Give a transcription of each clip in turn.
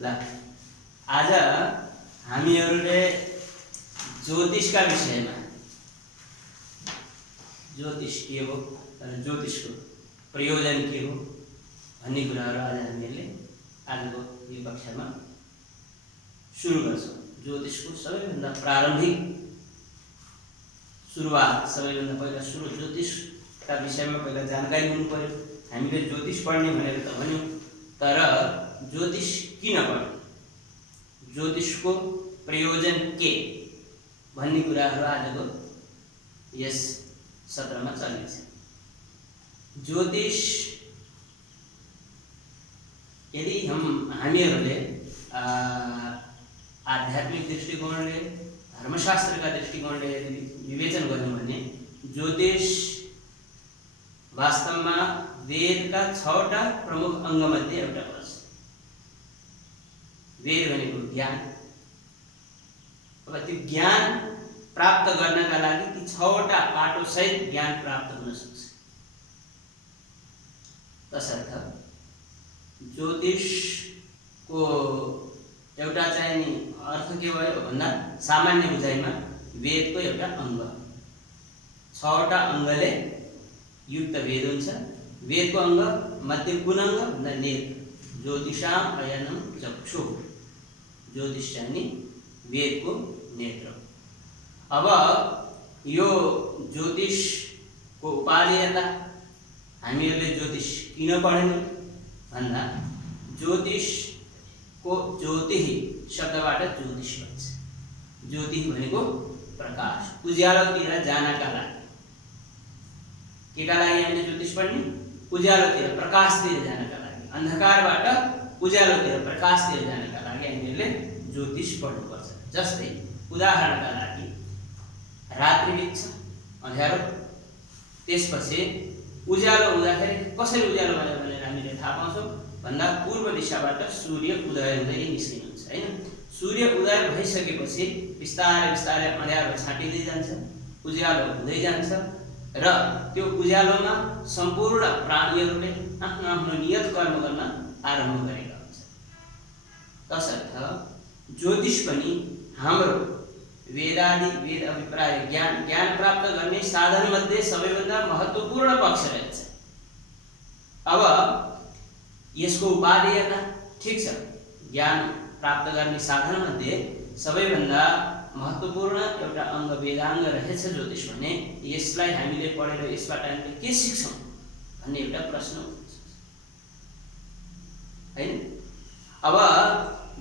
ल आज हामीहरूले ज्योतिषका विषयमा ज्योतिष के हो र ज्योतिषको प्रयोजन के हो भन्ने कुराहरू आज हामीहरूले आजको यो कक्षामा सुरु गर्छौँ। ज्योतिषको सबैभन्दा प्रारम्भिक सुरुवात सबैभन्दा पहिला सुरु ज्योतिषका विषयमा पहिला जानकारी हुनु पर्यो। हामीले ज्योतिष पढ्ने भनेर त भन्यौँ, तर ज्योतिष किन पढ्ने, ज्योतिषको प्रयोजन के भन्ने कुराहरू आजको यस सत्रमा चल्नेछ। ज्योतिष यदि हामीहरूले आध्यात्मिक दृष्टिकोणले धर्मशास्त्रका दृष्टिकोणले यदि विवेचन गर्यौँ भने ज्योतिष वास्तवमा वेदका 6वटा प्रमुख अङ्गमध्ये एउटा पर्छ। वेद भनेको ज्ञान। अब त्यो ज्ञान प्राप्त गर्नका लागि ती 6वटा पाटो सहित ज्ञान प्राप्त हुन सक्छ। तसर्थ ज्योतिषको एउटा चाहिँ नि अर्थ के भयो भन्दा सामान्य बुझाइमा वेदको एउटा अङ्ग, 6वटा अङ्गले युक्त वेद हुन्छ। वेदको अङ्ग मध्ये कुन अङ्ग भन्दा नेत्र, ज्योतिषाम अयनम चक्षु, ज्योतिष चाहिँ वेदको नेत्र। अब यो ज्योतिषको उपादेयता हामीहरूले ज्योतिष किन पढ्ने भन्दा ज्योतिषको ज्योतिः शब्दबाट ज्योतिष भन्छ। ज्योतिः भनेको प्रकाश, उज्यालोतिर जानका लागि। केका लागि हामीले ज्योतिष पढ्ने? उज्यालोतिर प्रकाशतिर जानका लागि, अन्धकारबाट उज्यालोतिर प्रकाशतिर जानका लागि हामीहरूले ज्योतिष पढ्नुपर्छ। जस्तै उदाहरणका लागि रात्रि बित्छ, अँध्यारो, त्यसपछि उज्यालो हुँदाखेरि कसरी उज्यालो भयो भनेर हामीले थाहा पाउँछौँ भन्दा पूर्व दिशाबाट सूर्य उदय हुँदै निस्किनुहुन्छ, हैन? सूर्य उदय भइसकेपछि बिस्तारै बिस्तारै अँध्यारो छाटिँदै जान्छ, उज्यालो हुँदै जान्छ र त्यो उज्यालोमा सम्पूर्ण प्राणीहरूले आफ्नो आफ्नो नियत कर्म गर्न आरम्भ गरेका हुन्छन्। तसर्थ ज्योतिष पनि हाम्रो वेद अभिप्राय ज्ञान प्राप्त गर्ने साधन मध्ये सबैभन्दा महत्त्वपूर्ण पक्ष रहेछ। अब यसको उपादेयता ठिक छ, ज्ञान प्राप्त गर्ने साधन मध्ये सबैभन्दा महत्त्वपूर्ण एउटा अङ्ग वेदाङ्ग रहेछ ज्योतिष भने यसलाई हामीले पढेर यसबाट हामीले के सिक्छौँ भन्ने एउटा प्रश्न हुन्छ, हैन? अब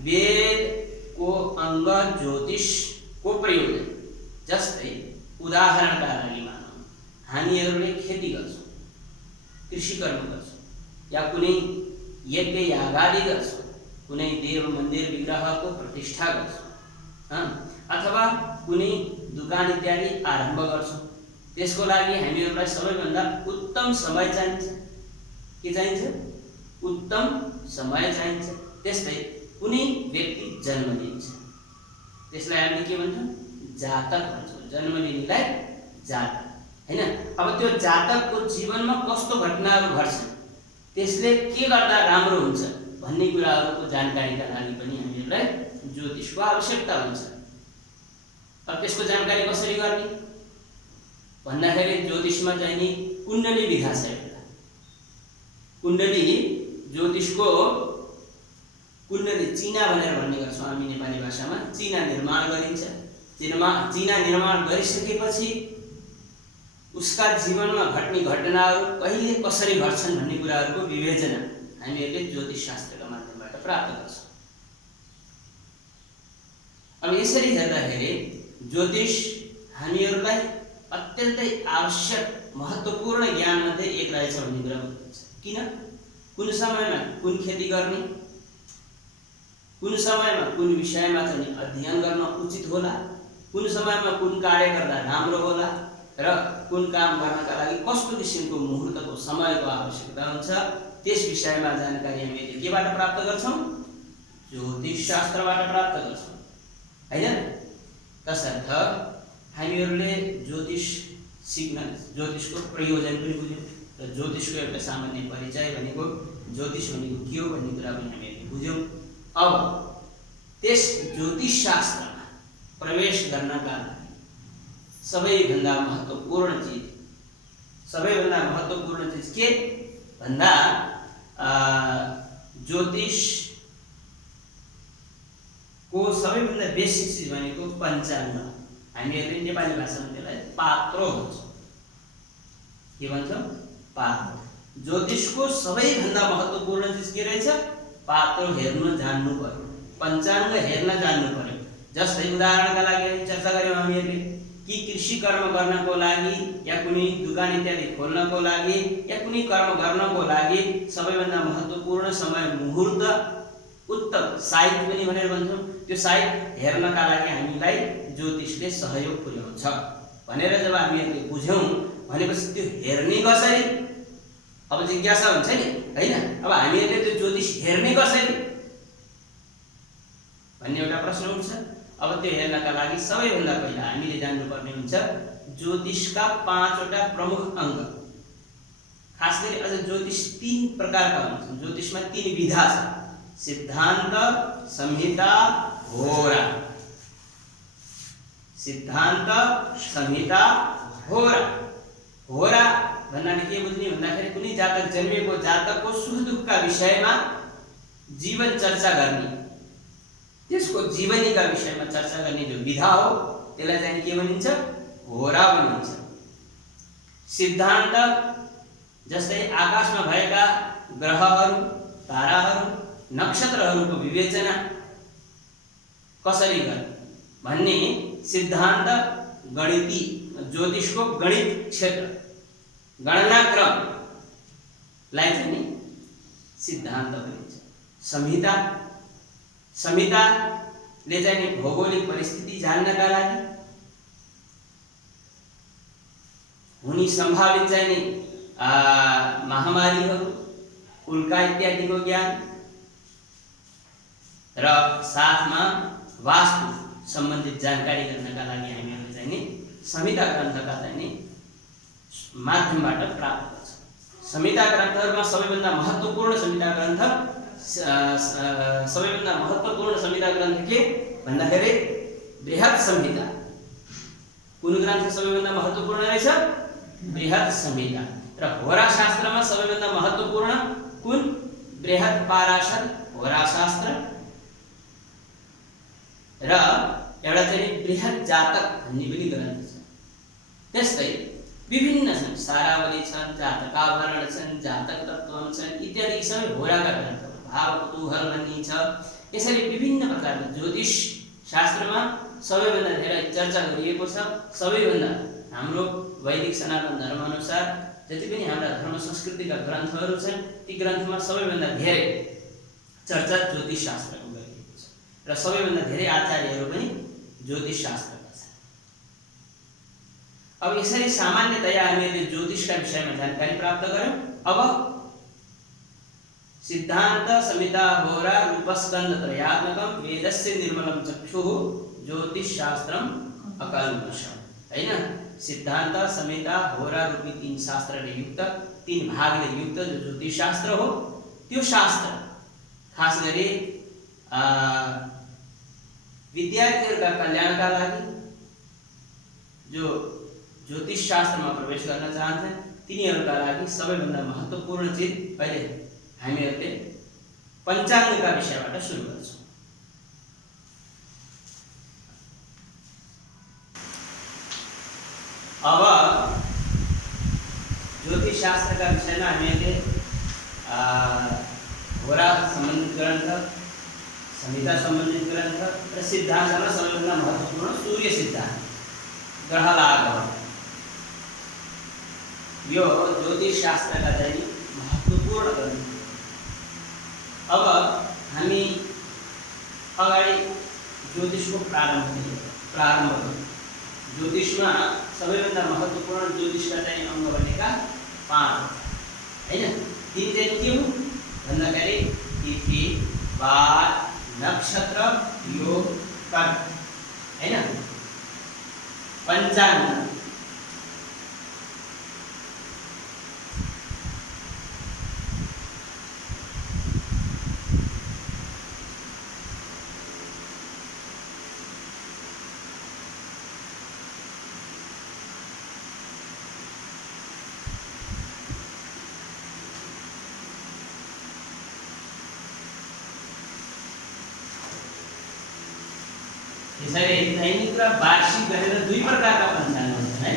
वेदको अङ्ग ज्योतिषको प्रयोजन, जस्तै उदाहरणका लागि मानौँ हामीहरूले खेती गर्छौँ, कृषि कर्म गर्छौँ, या कुनै यज्ञ यागादि गर्छौँ, कुनै देव मन्दिर विग्रहको प्रतिष्ठा गर्छौँ, अथवा कुनै दुकान इत्यादि आरम्भ गर्छौँ। त्यसको लागि हामीहरूलाई सबैभन्दा उत्तम समय चाहिन्छ। के चाहिन्छ? उत्तम समय चाहिन्छ। त्यस्तै कुनै व्यक्ति जन्म लिन्छ, त्यसलाई हामीले के भन्छौँ? जातक भन्छौँ। जन्म लिनेलाई जातक, हैन? अब त्यो जातकको जीवनमा कस्तो घटनाहरू घट्छन्, त्यसले के गर्दा राम्रो हुन्छ भन्ने कुराहरूको जानकारीका लागि पनि हामीहरूलाई ज्योतिषको आवश्यकता हुन्छ। अब त्यसको जानकारी कसरी गर्ने भन्दाखेरि ज्योतिषमा चाहिँ नि कुण्डली विधा छ एउटा। कुण्डली ज्योतिषको कुण्डली चिना भनेर भन्ने गर्छौँ हामी नेपाली भाषामा। चिना निर्माण गरिन्छ। चिना निर्माण गरिसकेपछि उसका जीवनमा घट्ने घटनाहरू कहिले कसरी घट्छन् भन्ने कुराहरूको विवेचना हामीहरूले ज्योतिष शास्त्रका माध्यमबाट प्राप्त गर्छौँ। अब यसरी हेर्दाखेरि ज्योतिष हामीहरूलाई अत्यन्तै आवश्यक महत्त्वपूर्ण ज्ञानमध्ये एक रहेछ भन्ने कुरा बुझ्नुहुन्छ। किन? कुन समयमा कुन खेती गर्ने, कुन समयमा कुन विषयमा चाहिँ अध्ययन गर्न उचित होला, कुन समयमा कुन कार्य गर्दा राम्रो होला र कुन काम गर्नका लागि कस्तो किसिमको मुहुर्तको समयको आवश्यकता हुन्छ, त्यस विषयमा जानकारी हामीले केबाट प्राप्त गर्छौँ? ज्योतिष शास्त्रबाट प्राप्त गर्छौँ, हैन? तसर्थ हामीहरूले ज्योतिष सिक्न ज्योतिषको प्रयोजन पनि बुझ्यौँ र ज्योतिषको एउटा सामान्य परिचय भनेको ज्योतिष भनेको के हो भन्ने कुरा पनि हामीले बुझ्यौँ। अब त्यस ज्योतिष शास्त्रमा प्रवेश गर्नका लागि सबैभन्दा महत्त्वपूर्ण चीज के भन्दा ज्योतिष को सबैभन्दा बेसिक चीज भनेको पञ्चाङ्ग। हामीहरूले नेपाली भाषामा त्यसलाई पात्रो भन्छ। के भन्छौँ? पात्रो। ज्योतिषको सबैभन्दा महत्त्वपूर्ण चीज के रहेछ? पात्रो हेर्न जान्नु पर्यो, पञ्चाङ्ग हेर्न जान्नु पर्यो। जस्तै उदाहरणका लागि चर्चा गर्यौँ हामीहरूले कि कृषि कर्म गर्नको लागि या कुनै दुकान इत्यादि खोल्नको लागि या कुनै कर्म गर्नको लागि सबैभन्दा महत्त्वपूर्ण समय मुहुर्त, उत्तम साइत पनि भनेर भन्छौँ। त्यो साइत हेर्नका लागि हामीलाई ज्योतिषले सहयोग पुर्याउँछ भनेर जब हामीहरूले बुझ्यौँ भनेपछि त्यो हेर्ने कसरी? अब जिज्ञासा हुन्छ नि, हैन? अब हामीहरूले त्यो ज्योतिष हेर्ने कसरी भन्ने एउटा प्रश्न उठ्छ। अब त्यो हेर्नका लागि सबैभन्दा पहिला हामीले जान्नुपर्ने हुन्छ ज्योतिषका 5 वटा प्रमुख अङ्ग। खास गरी अझ ज्योतिष 3 प्रकारका हुन्छन्। ज्योतिषमा 3 विधा छ: सिद्धान्त, संहिता, होरा। सिद्धान्त, संहिता, होरा। होरा भन्नाले के बुझ्ने भन्दाखेरि कुनै जातक जन्मिएको जातकको सुख दुःखका विषयमा जीवन चर्चा गर्ने, त्यसको जीवनीका विषयमा चर्चा गर्ने जो विधा हो त्यसलाई चाहिँ के भनिन्छ? होरा भनिन्छ। सिद्धान्त जस्तै आकाशमा भएका ग्रहहरू, ताराहरू, नक्षत्रहरूको विवेचना कसरी गर्ने भन्ने सिद्धान्त गणिती ज्योतिषको गणित क्षेत्र, गणना क्रमलाई चाहिँ सिद्धान्त भनिन्छ। संहिता, संहिताले चाहिँ भौगोलिक परिस्थिति जान्नका लागि हुने सम्भावित चाहिँ महामारीहरू, उल्का इत्यादिको ज्ञान र साथमा वास्तु सम्बन्धित जानकारी गर्नका लागि हामीहरूले चाहिँ संहिता ग्रन्थका चाहिँ माध्यमबाट प्राप्त गर्छौँ। संहिता ग्रन्थहरूमा सबैभन्दा महत्त्वपूर्ण संहिता ग्रन्थ के भन्दाखेरि बृहत् संहिता। कुन ग्रन्थ सबैभन्दा महत्त्वपूर्ण रहेछ? बृहत् संहिता। र होरा शास्त्रमा सबैभन्दा महत्त्वपूर्ण कुन? बृहत् पाराशर होरा शास्त्र र एउटा चाहिँ बृहत् जातक भन्ने पनि ग्रन्थ छ। त्यस्तै विभिन्न छन्, सारावली छन्, जातकावरण छन्, जातक तत्त्वम छन् इत्यादि सबै होराका ग्रन्थ। भाव कुतूहल भन्ने छ। यसरी विभिन्न प्रकारको ज्योतिष शास्त्रमा सबैभन्दा धेरै चर्चा गरिएको छ। सबैभन्दा हाम्रो वैदिक सनातन धर्म अनुसार जति पनि हाम्रा धर्म संस्कृतिका ग्रन्थहरू छन् ती ग्रन्थमा सबैभन्दा धेरै चर्चा ज्योतिष शास्त्रको गरिएको छ र सबैभन्दा धेरै आचार्यहरू पनि ज्योतिष शास्त्रका छन्। अब यसरी सामान्यतया हामीले ज्योतिषका विषयमा जानकारी प्राप्त गर्यौं। अब सिद्धान्त, संहिता, होरा, रूपस्कन्ध त्रयात्मकं वेदस्य निर्मलं चक्षुः ज्योतिष शास्त्रम अकल्मषम्। हैन? सिद्धान्त, संहिता, होरा रूपी 3 शास्त्रले युक्त, 3 भागले युक्त जो ज्योतिष शास्त्र हो त्यो शास्त्र खास गरी विद्यार्थीहरूका कल्याणका लागि जो ज्योतिष शास्त्रमा प्रवेश गर्न चाहन्छन् तिनीहरूका लागि सबैभन्दा महत्त्वपूर्ण चिज अहिले हामीहरूले पञ्चाङ्गका विषयबाट सुरु गर्छौँ। अब ज्योतिष शास्त्रका विषयमा हामीहरूले होरा सम्बन्धित ग्रन्थ, संहिता सम्बन्धित ग्रन्थ र सिद्धान्तमा सबैभन्दा महत्त्वपूर्ण सूर्य सिद्धान्त, ग्रह लाभ, यो ज्योतिष शास्त्रका चाहिँ महत्त्वपूर्ण ग्रन्थ। अब हामी अगाडि ज्योतिषको प्रारम्भ ज्योतिषमा सबैभन्दा महत्त्वपूर्ण ज्योतिषका चाहिँ अङ्ग भनेका 5 हैन? ती चाहिँ के हुन् भन्दाखेरि तिथि, वार, नक्षत्र, योग, कर्म हैन? पञ्चाङ्ग यसरी दैनिक र वार्षिक गरेर दुई प्रकारका पञ्चाङ्ग हुन्छन् है।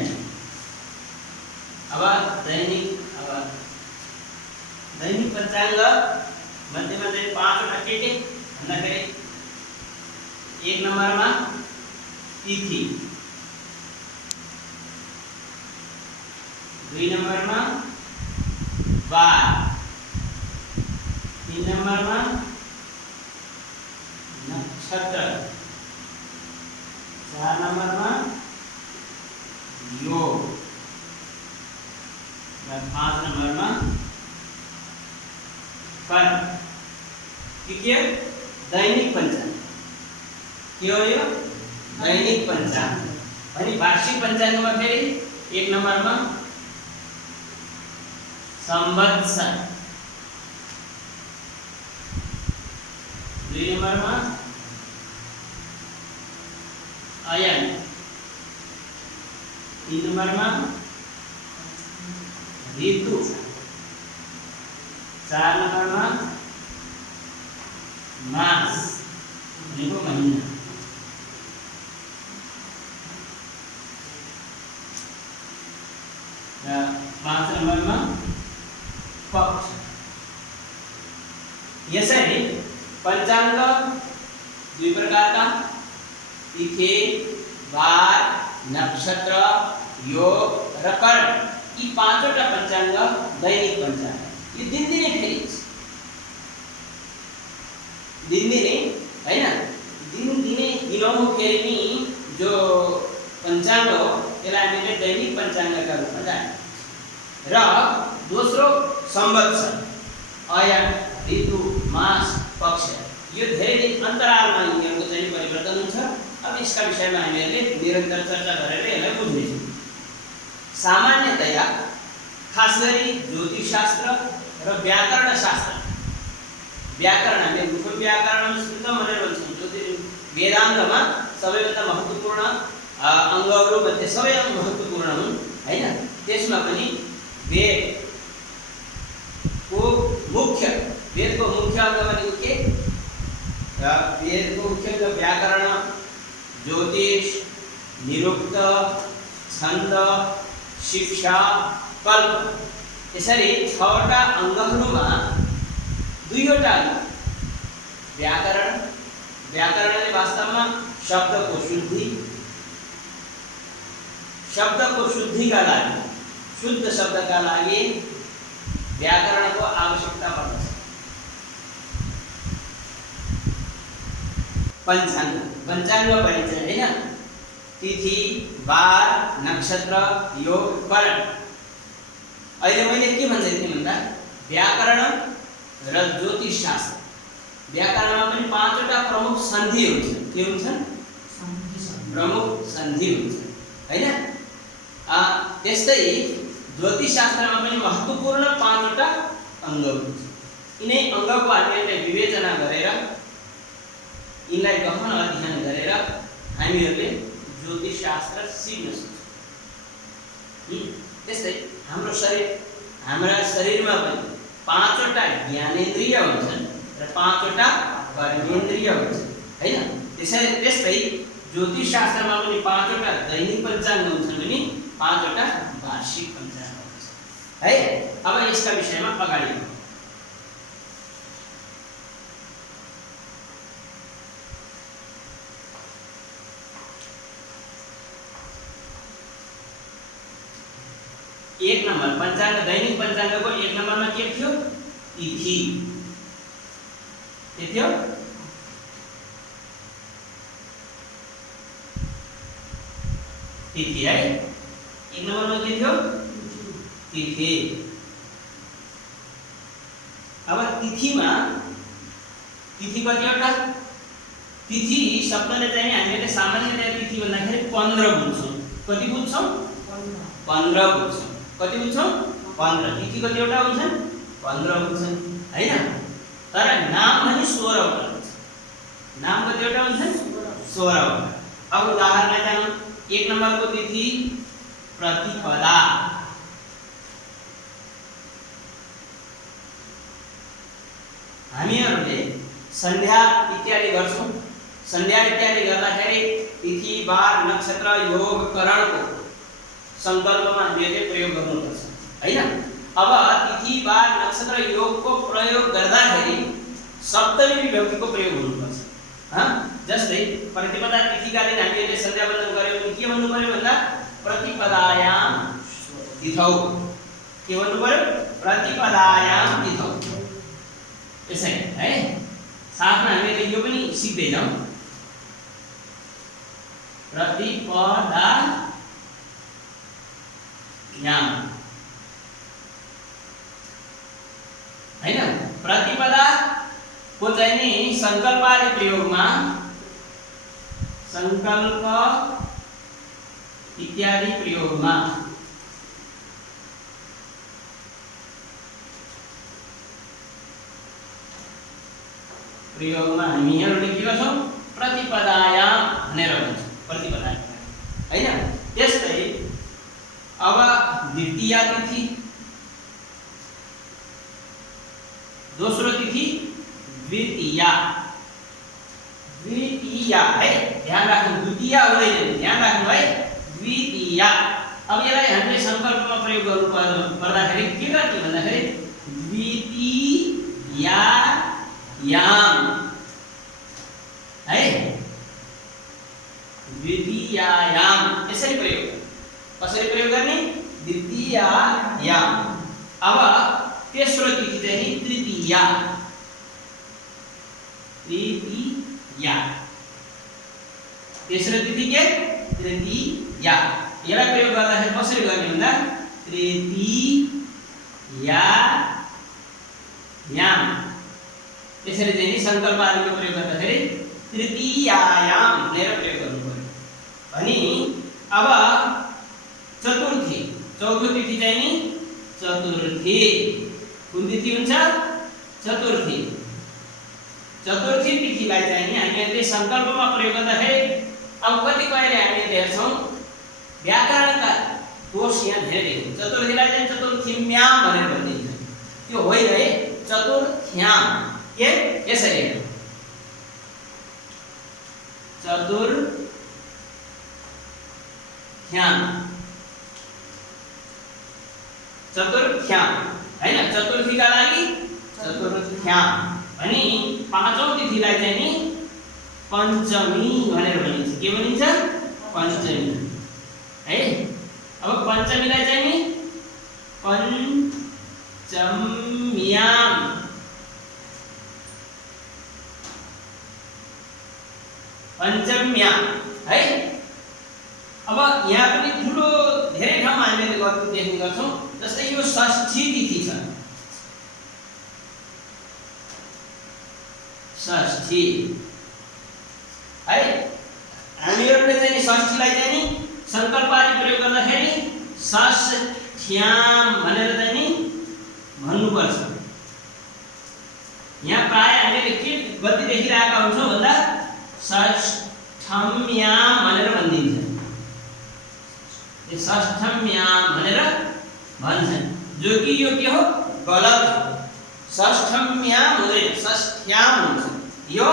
अब दैनिक पञ्चाङ्ग मध्येमा चाहिँ 5 वटा के भन्दाखेरि 1 नम्बरमा तिथि, 2 नम्बरमा वार, 3 नम्बरमा नक्षत्र, 4 नम्बरमा योग र 5 नम्बरमा पर। के दैनिक पञ्चाङ्ग के हो यो? दैनिक पञ्चाङ्ग। अनि वार्षिक पञ्चाङ्गमा फेरि 1 नम्बरमा संवत्सर, 2 नम्बरमा अयन, 3 नम्बरमा ऋतु, 4 नम्बरमा मास भनेको महिना, र 5 नम्बरमा पक्ष। यसरी पञ्चाङ्ग दुई प्रकारका, तिथि, वार, नक्षत्र, योग र करण, यी 5 वटा पञ्चाङ्ग दैनिक पञ्चाङ्ग। यो दिनदिनै फेरिन्छ, दिनदिनै हैन, दिनदिनै दिनौँ फेरिने जो पञ्चाङ्ग हो त्यसलाई हामीले दैनिक पञ्चाङ्गका रूपमा जान्छौँ। र दोस्रो संवत्सर, अयन, ऋतु, मास, पक्ष, यो धेरै दिन अन्तरालमा यिनीहरूको चाहिँ परिवर्तन हुन्छ। अब यसका विषयमा हामीहरूले निरन्तर चर्चा गरेर यसलाई बुझ्नेछौँ। सामान्यतया खास गरी ज्योतिषशास्त्र र व्याकरण शास्त्र, व्याकरण हामीले मुख्य व्याकरण शुद्ध भनेर भन्छौँ, ज्योतिष वेदान्तमा सबैभन्दा महत्त्वपूर्ण अङ्गहरू मध्ये सबैभन्दा महत्त्वपूर्ण हुन् हैन। त्यसमा पनि वेदको मुख्य अङ्ग भनेको के? वेदको मुख्य अङ्ग व्याकरण, ज्योतिष, निरुक्त, छन्द, शिक्षा, कल्प, यसरी 6 वटा अङ्गहरूमा 2 वटा व्याकरणले वास्तवमा शब्दको शुद्धिका लागि, शुद्ध शब्दका लागि व्याकरणको आवश्यकता पर्दछ। पञ्चाङ्ग परिचय हैन, तिथि, वार, नक्षत्र, योग, करण। अहिले मैले के भन्दै थिएँ भन्दा व्याकरण र ज्योतिषशास्त्र, व्याकरणमा पनि 5 वटा प्रमुख सन्धि हुन्छन्। के हुन्छन्? प्रमुख सन्धि हुन्छन् हैन। त्यस्तै ज्योतिषशास्त्रमा पनि महत्त्वपूर्ण 5 वटा अङ्गहरू हुन्छन्। यिनै अङ्गको हामीले विवेचना गरेर, यिनलाई गहन अध्ययन गरेर हामीहरूले ज्योतिषशास्त्र सिक्न सक्छौँ। त्यस्तै हाम्रा शरीरमा पनि 5 वटा ज्ञानेन्द्रिय हुन्छन् र 5 वटा कर्मेन्द्रिय हुन्छन् हैन। त्यस्तै ज्योतिषशास्त्रमा पनि 5 वटा दैनिक पञ्चाङ्ग हुन्छन् भने 5 वटा वार्षिक पञ्चाङ्ग हुन्छ है। अब यसका विषयमा अगाडि बढौँ। एक नम्बर पञ्चाङ्ग, दैनिक पञ्चाङ्गको 1 नम्बरमा के थियो? तिथि। के थियो? तिथि है। 1 नम्बरमा के थियो? तिथि। अब तिथिमा तिथि कतिवटा? तिथि शब्दले चाहिँ हामीले सामान्यतया तिथि भन्दाखेरि 15 बुझ्छौँ। कति बुझ्छौँ? 15 बुझ्छौँ। कति बुझ्छौँ? 15। तिथि कतिवटा हुन्छन्? 15 हुन्छन् हैन। तर नाम पनि 16 वटा हुन्छ। नाम कतिवटा हुन्छन्? 16 वटा। अब उदाहरणमा जानु। 1 नम्बरको तिथि प्रतिपदा, हामीहरूले सन्ध्या इत्यादि गर्छौँ संध्या इत्यादि गर्दाखेरि तिथि बार नक्षत्र योग करणको संकल्पमा हामीले प्रयोग गर्नुपर्छ हैन। अब तिथि बार नक्षत्र योगको प्रयोग गर्दाखेरि सप्तमी विभक्तिको प्रयोग हुनुपर्छ। जस्तै प्रतिपदा तिथिका दिन हामीले सन्ध्या वन्दन गर्यौं भने के भन्नु पर्यो भन्दा प्रतिपदायाम तिथौ। के भन्नु पर्यो? प्रतिपदायाम तिथौ। यसै है साथमा हामीले यो पनि सिक्दै जाउँ। प्रतिपदायाम हैन। प्रतिपदा को चाहिँ नि संकल्प आदि प्रयोगमा संकल्प इत्यादि प्रयोगमा हामी यहाँले के गर्छौं? प्रतिपदायाम भनेर भन्छौं। प्रतिपदायाम हैन। त्यस्तै अब द्वितीया तिथि, दोस्रो तिथि द्वितीया। द्वितीया है, ध्यान राख्नु, द्वितीया हुँदैन, ध्यान राख्नु है, द्वितीया। अब यसलाई हामीले संकल्पमा प्रयोग गर्नु पर्दाखेरि के गर्ने भन्दाखेरि द्वितीयायाम है, द्वितीयायाम यसरी प्रयोग। कसरी प्रयोग गर्ने? द्वितीयायाम। अब तेस्रो तिथि चाहिँ तृतीया। तृतीया तेस्रो तिथि के? तृतीया। यसलाई प्रयोग गर्दाखेरि कसरी गर्ने भन्दा तृतीयायाम। त्यसरी चाहिँ संकल्प आदिको प्रयोग गर्दाखेरि तृतीयायाम भनेर प्रयोग गर्नु पर्यो। अनि अब चतुर्थी, चौथो तिथि चाहिँ नि चतुर्थी। कुन तिथि हुन्छ? चतुर्थी। चतुर्थी तिथिलाई चाहिँ नि हामीले संकल्पमा प्रयोग गर्दाखेरि अब कतिपयले हामीले हेर्छौं व्याकरणका दोष यहाँ धेरै देखिन्छ। चतुर्थीलाई चाहिँ चतुर्थीम्याम भनेर भनिन्छ। त्यो होइन है, चतुर्थ्याम। के? यसरी चतुर्थ्याम, चतुर्थ्याम हैन। चतुर्थीका लागि चतुर्थ्याम। अनि पाँचौं तिथिलाई चाहिँ नि पञ्चमी भनेर भनिन्छ। के भनिन्छ? पञ्चमी है। अब पञ्चमीलाई चाहिँ नि पञ्चम्याम, पञ्चम्याम है। अब यहाँ पनि ठुलो धेरै ठाउँमा हामीले गर्नु देख्ने गर्छौं। जस्तै यो षष्ठी तिथि छ, षष्ठी है। हामीहरूले चाहिँ षष्ठीलाई चाहिँ नि संकल्प आदि प्रयोग गर्दाखेरि षष्ठ्याम भनेर चाहिँ नि भन्नुपर्छ। यहाँ प्राय हामीले के गति देखिरहेका हुन्छौं भन्दा षष्ठम्याम भनेर भनिदिन्छ। षष्ठम्याम भनेर भन्छन्, जो कि यो के हो? गलत हो। षष्ठम्याम हुँदैन, षष्ठ्याम हुन्छ। यो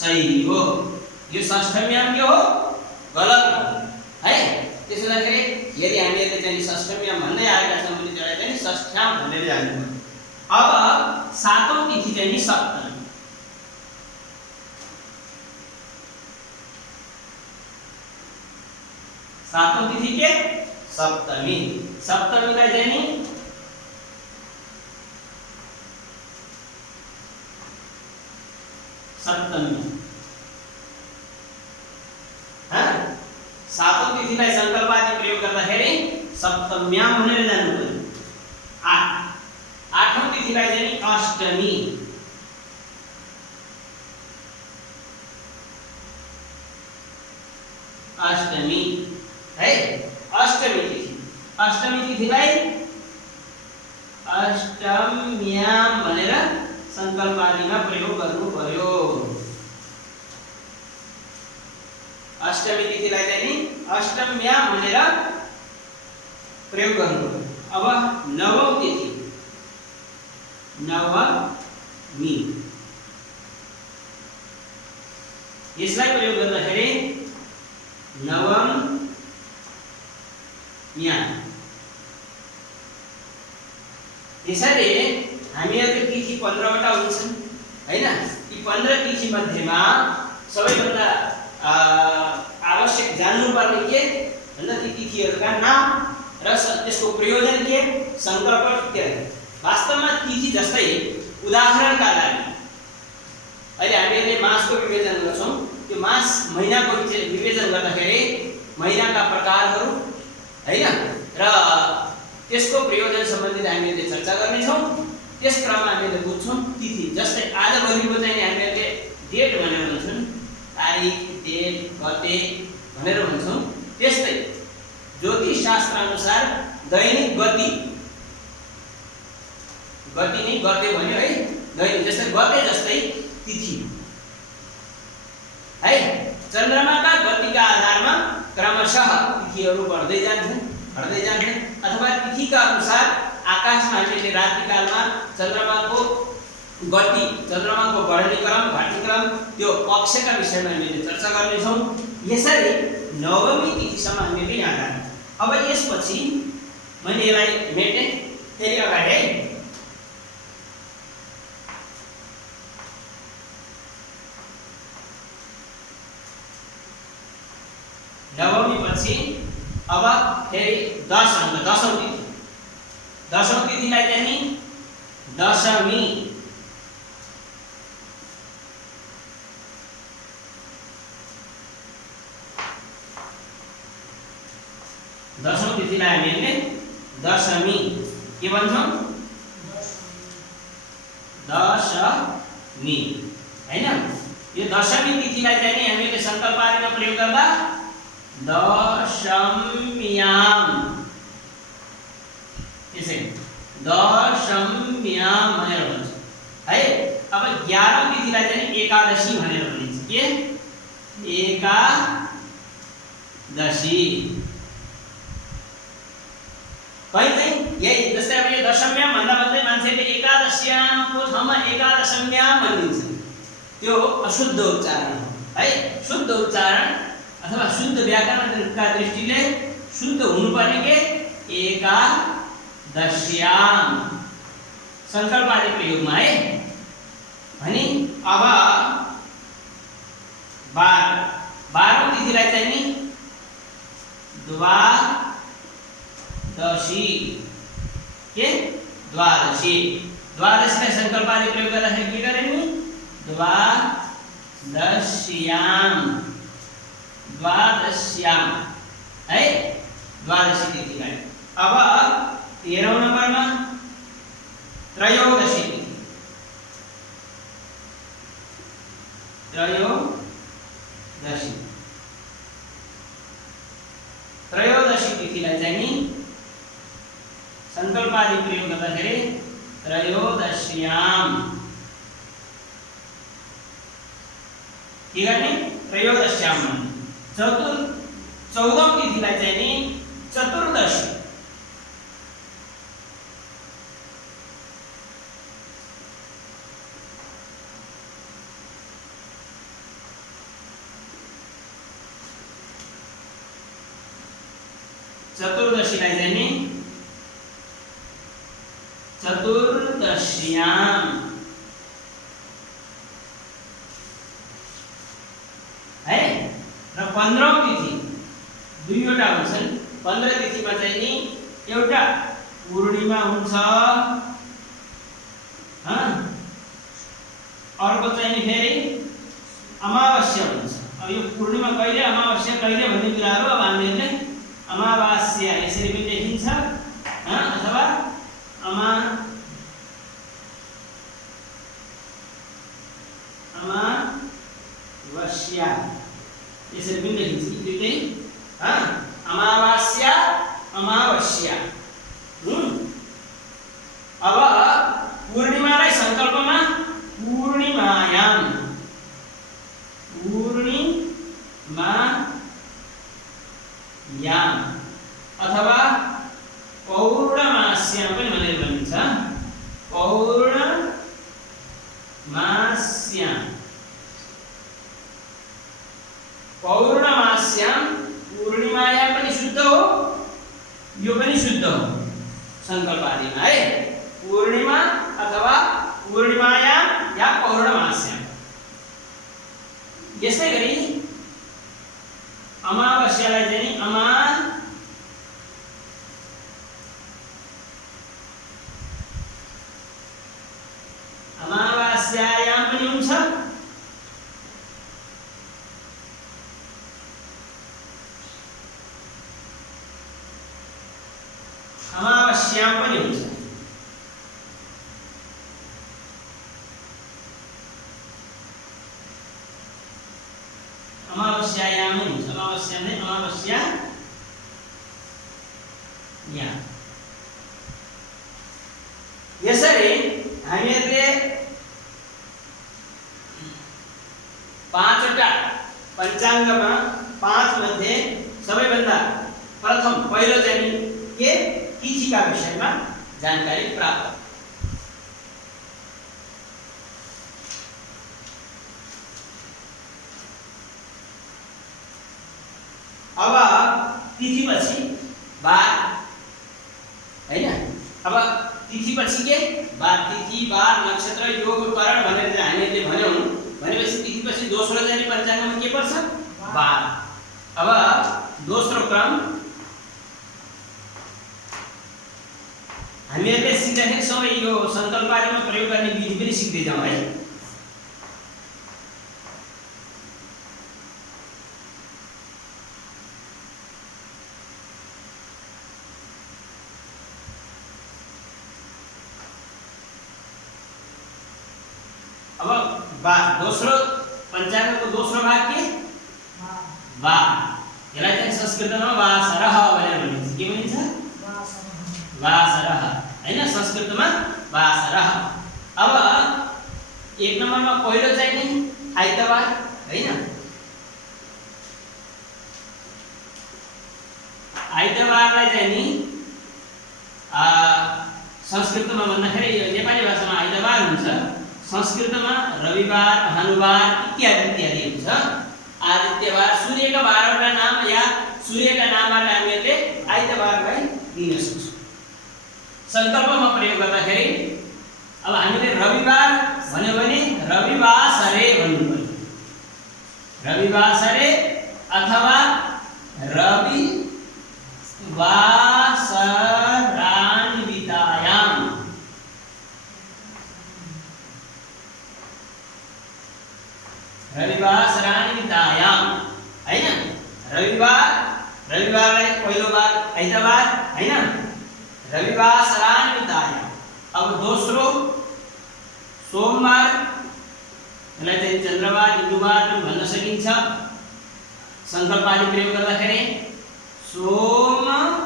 सही हो। यो षष्ठम्याम के हो? गलत हो है। त्यसैले यदि हामीले चाहिँ षष्ठम्याम भन्दै आएका छौं भने त्यसलाई चाहिँ षष्ठ्याम भनेर जान्नु पर्यो। अब सातौं तिथि चाहिँ नि सप्तमी। सातौं तिथि के? सप्तमी। सप्तमीलाई चाहिँ नि सप्तमी सातौं तिथिलाई संकल्प आदि प्रयोग गर्दाखेरि सप्तम्याम भनेर जान्नु पर्यो। आठौं तिथिलाई चाहिँ नि अष्टमी। अष्टमी है, अष्टमी तिथि। अष्टमी तिथिलाई अष्टम्याम भनेर संकल्प आदिमा प्रयोग गर्नु पर्यो। अष्टमी तिथिलाई चाहिँ नि अष्टम्याम भनेर प्रयोग गर्नु पर्यो। अब नवौं तिथि, नवमी। यसलाई प्रयोग गर्दाखेरि नवम या यसरी हामीहरुको तिथि 15 वटा हुन्छन् हैन। यी 15 तिथि मध्येमा सबैभन्दा आवश्यक जान्नुपर्ने के भन्दा ती तिथिहरुका नाम र त्यसको प्रयोजन के, संकल्प इत्यादि। वास्तवमा तिथि जस्तै उदाहरणका लागि अहिले हामीले मासको विभाजन गर्छौं। त्यो मास महिनाको विभाजन गर्दाखेरि महिनाका प्रकारहरू हैन र त्यसको प्रयोजन सम्बन्धित हामीले चर्चा गर्ने छौं। त्यस क्रममा हामीले बुझ्छौं तिथि जस्तै आजभोलिको चाहिँ हामीले डेट भनेर भन्छौं, तारिख, डेट, गते भनेर भन्छौं। त्यस्तै ज्योतिष शास्त्र अनुसार दैनिक गति नै गते भन्यो है। दैनिक जस्तै गते जस्तै तिथि है। चन्द्रमाका गतिका आधारमा क्रमशः तिथिहरू बढ्दै जान्छन् अथवा तिथिका अनुसार आकाशमा हामीले रात्रिकालमा चन्द्रमाको गति, चन्द्रमाको बढ्ने क्रम, घट्ने क्रम, त्यो अक्षका विषयमा हामीले चर्चा गर्ने छौं। यसरी नवमी तिथिसम्म हामीले यहाँ गयौं। अब यसपछि मैले यसलाई मेट्ने फेरि अगाडि नवमी पछि अब फेरि 10 अंक, 10औं तिथि। 10औं तिथिलाई चाहिँ नि दशमी, दशौं तिथिलाई हामीले दशमी के भन्छौं? दशमी हैन। यो दशमी तिथिलाई चाहिँ नि हामीले संकल्प आदिमा प्रयोग गर्दा दशम्याम यसै दशम्याम भनेर भन्छ है। अब 11औं तिथिलाई चाहिँ एकादशी भनेर भनिन्छ। के? एकादशी। कहीं चाहिँ यही जस्तै अब यो दशम्याम भन्दा भन्दै मान्छेले एकादश्यामको ठाउँमा एकादशम्याम भनिन्छ। त्यो अशुद्ध उच्चारण हो है। शुद्ध उच्चारण अथवा शुद्ध व्याकरणका दृष्टिले शुद्ध हुनुपर्ने के एकादश्याम संकल्प आदि प्रयोगमा है भनी। अब 12औं तिथिलाई चाहिँ नि द्वादशी के? द्वादशी। द्वादशीलाई संकल्प आदि प्रयोग गर्दाखेरि के गर्ने नि? द्वादश्याम, द्वादश्याम है। द्वादशी तिथिलाई। अब 13औं नम्बरमा त्रयोदशी तिथि। त्रयोदशी, त्रयोदशी तिथिलाई चाहिँ नि संकल्प आदि प्रयोग गर्दाखेरि त्रयोदश्याम के गर्ने? त्रयोदश्याम। 14औं तिथिलाई चाहिँ नि चतुर्दशी। चतुर्दशीलाई चाहिँ नि चतुर्दश्याम है। र 15औं तिथि दुईवटा हुन्छन्। 15 तिथिमा चाहिँ नि एउटा पूर्णिमा हुन्छ, अर्को चाहिँ नि फेरि अमावास्या हुन्छ। अब यो पूर्णिमा कहिले, अमावास्या कहिले भन्ने कुराहरू अब हामीले अमावास्या यसरी पनि लेखिन्छ अथवा अमावास्या यसरी पनि लेखिन्छ। दुईटै अमावास्या, अमावास्या। अब पूर्णिमालाई संकल्पमा पूर्णिमायाम, पूर्णिमायाम अथवा पौर्णमास्याम पनि भनेर भनिन्छ। पौर्णमास्याम पौर्णमास्यां पूर्णिमायां पनि शुद्ध हो, यो पनि शुद्ध हो संकल्प आदिमा है। पूर्णिमा अथवा पूर्णिमायां या पौर्णमास्यां। यस्तै गरी अमावास्यालाई चाहिँ अमावास्यायां पनि हुन्छ, अमावास्यां पनि हुन्छ। अमावास्यायां पनि हुन्छ, अमावास्या नै अमावास्या यहाँ। यसरी हामीहरूले पाँचवटा पञ्चाङ्गमा पाँच मध्ये सबैभन्दा प्रथम पहिलो चाहिँ के तिथिका विषयमा जानकारी प्राप्त। अब तिथिपछि बार हैन, अब तिथिपछि के बार, तिथि बार नक्षत्र योग करण भनेर हामीले भन्यौं। भनेपछि तिथिपछि दोस्रो चाहिँ पञ्चाङ्गमा के पर्छ? बार। अब दोस्रो क्रम हामीहरूले सिक्दाखेरि सबै यो संकल्पमा प्रयोग गर्ने विधि पनि सिक्दै जाउँ है। अब दोस्रो पञ्चाङ्गको दोस्रो भाग के? बा। यसलाई चाहिँ संस्कृतमा वासरः भनेर भनिन्छ। के भनिन्छ? वासरः हैन, संस्कृतमा वासरः। अब एक नम्बरमा पहिलो चाहिँ नि आइतबार हैन। आइतबारलाई चाहिँ नि संस्कृतमा भन्दाखेरि नेपाली भाषामा आइतबार हुन्छ, संस्कृतमा रविवार, भानुवार इत्यादि इत्यादि हुन्छ। आदित्यवार, सूर्यका 12वटा नाम या सूर्यका नामबाट हामीहरूले आइतबारलाई दिन सक्छौँ। संकल्पमा प्रयोग गर्दाखेरि अब हामीले रविवार भन्यो भने रविवासरे भन्नु पर्यो, रविवासरे अथवा रविवासरान्वितायां, रविवासरान्वितायां हैन। रविवारलाई पहिलो बार आइतबार हैन, रविवासरान्वितायां। अब दोस्रो सोमबार, यसलाई चाहिँ चन्द्रबार, हिन्दुबार पनि भन्न सकिन्छ। संकल्प आदि प्रयोग गर्दाखेरि सोमवासरे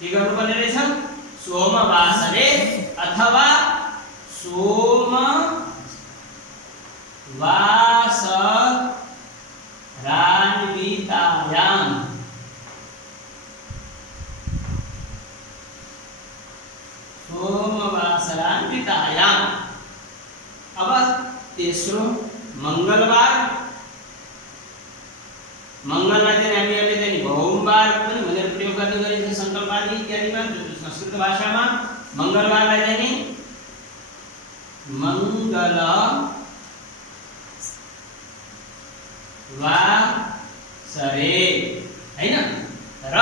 के गर्नुपर्ने रहेछ? सोमवासरे अथवा सोमवासरान्वितायां। सोमवासरान्वितायां। अब तेस्रो मंगलबार, मंगललाई चाहिँ हामीहरूले चाहिँ भौमबार पनि भनेर प्रयोग गर्ने गरिन्छ संकल्प आदि इत्यादिमा। संस्कृत भाषामा मंगलबारलाई चाहिँ नि मंगलवासरे हैन, र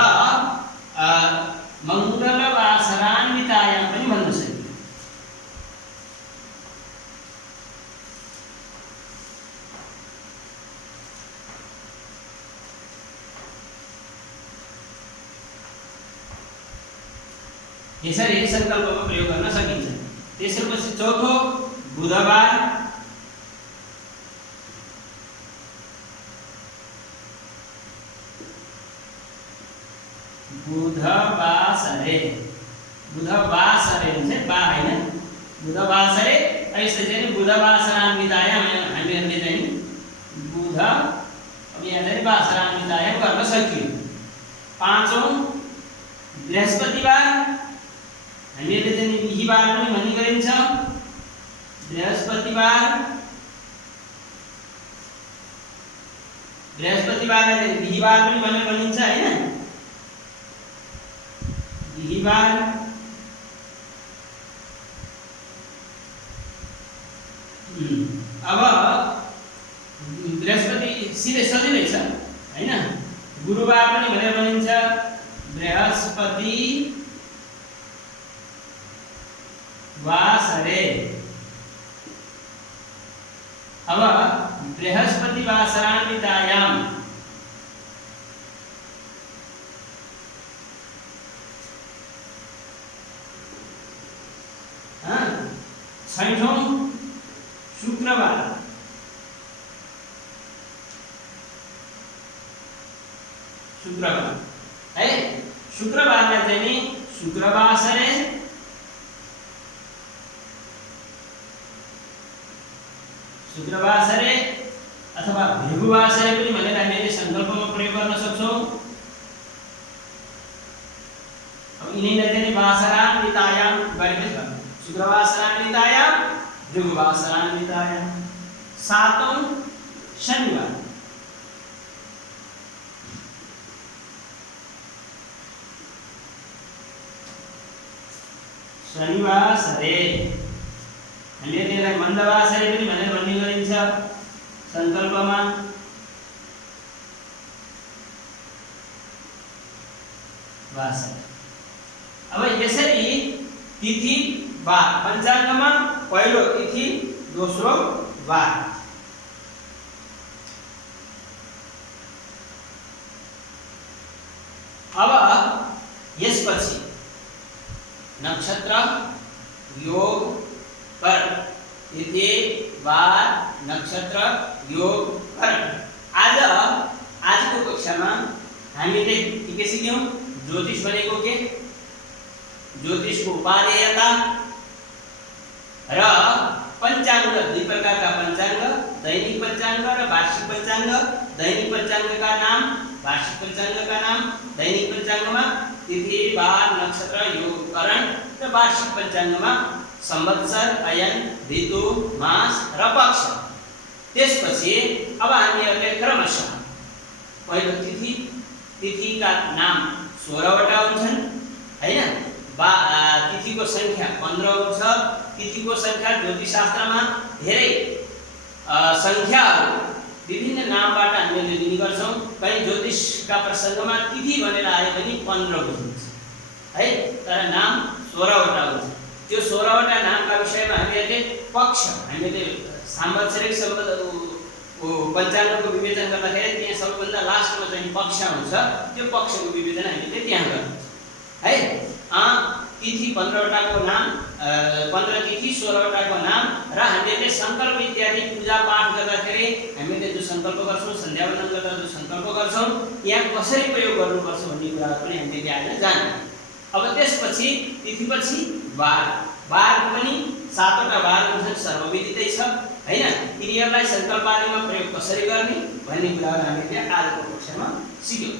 मंगलवासरान्वितायां पनि भन्न सकिन्छ। यसरी संकल्पमा प्रयोग गर्न सकिन्छ। त्यसपछि चौथो बुधबार, बुधवासरे, बुधवासरे हुन्छ बा हैन, बुधवासरे। यसले चाहिँ बुधवासरान्वितायां हामीहरूले चाहिँ बुध अब यहाँ चाहिँ वासरान्वितायां गर्न सकियो। पाँचौं बृहस्पतिबार, हामीहरूले चाहिँ बिहीबार पनि भन्ने गरिन्छ। बृहस्पतिबार बृहस्पतिबारलाई चाहिँ बिहीबार पनि भनेर भनिन्छ हैन। बिहीबार अब बृहस्पति सिधै सजिलै छ हैन। गुरुबार पनि भनेर भनिन्छ बृहस्पति वासरे। अब बृहस्पति वासरान्वितायाम छैठौं शुक्रबार है। शुक्रबारलाई चाहिँ नि शुक्रवासरे अथवा भृगुवासरे पनि भनेर हामीले संकल्पमा प्रयोग गर्न सक्छौं। अब यिनीलाई चाहिँ वासरान्वितायाम गरेको छ। शुक्रवासरान्वितायाम भृगुवासरान्वितायाम। सातौं शनिबार शनिवासरे। हामीले त्यसलाई मन्दवासरे पनि भनेर भन्ने गरिन्छ संकल्पमा। वासरे। अब यसरी तिथि बार पञ्चाङ्गमा पहिलो तिथि दोस्रो बार। अब यसपछि नक्षत्र योग करण तिथि बार नक्षत्र योग करण। आजको कक्षामा हामीले के सिक्यौं? ज्योतिष भनेको के, ज्योतिषको उपादेयता र पंचांग। दुई प्रकारका पंचांग, दैनिक पंचांग र वार्षिक पंचांग। दैनिक पंचांगका नाम, वार्षिक पंचांगका नाम। दैनिक पंचांगमा तिथि बार नक्षत्र योग करण र वार्षिक पंचांगमा संवत्सर अयन ऋतु मास र पक्ष। त्यसपछि अब हामीहरूले क्रमशः पहिलो तिथिका नाम 16 वटा हुन्छन् हैन। तिथिको संख्या 15 हुन्छ। तिथिको संख्या ज्योतिषशास्त्रमा धेरै संख्याहरू विभिन्न नामबाट हामीले लिने गर्छौं। कहीँ ज्योतिषका प्रसङ्गमा तिथि भनेर आए पनि 15 बुझिन्छ है, तर नाम 16 वटा हुन्छ। त्यो 16 वटा नामका विषयमा हामीले पक्ष, हामीले सांवत्सरिक पञ्चाङ्गको विवेचन गर्दाखेरि त्यहाँ सबैभन्दा लास्टमा चाहिँ पक्ष हुन्छ। त्यो पक्षको विवेचन हामीले त्यहाँ गर्छौं है। तिथि 15 वटाको नाम, 15 तिथि 16 वटाको नाम र हामीले संकल्प इत्यादि पूजा पाठ गर्दाखेरि हामीले जो संकल्प गर्छौं, सन्ध्यावन्दन गर्दा जो संकल्प गर्छौं, यहाँ कसरी प्रयोग गर्नुपर्छ भन्ने कुराहरू पनि हामीले आज जान्यौं। अब त्यसपछि तिथिपछि बार पनि 7 वटा बार हुन्छन्, सर्वविदितै छ हैन। यिनीहरूलाई संकल्प आदिमा प्रयोग कसरी गर्ने भन्ने कुराहरू हामीले आजको कक्षामा सिक्यौं।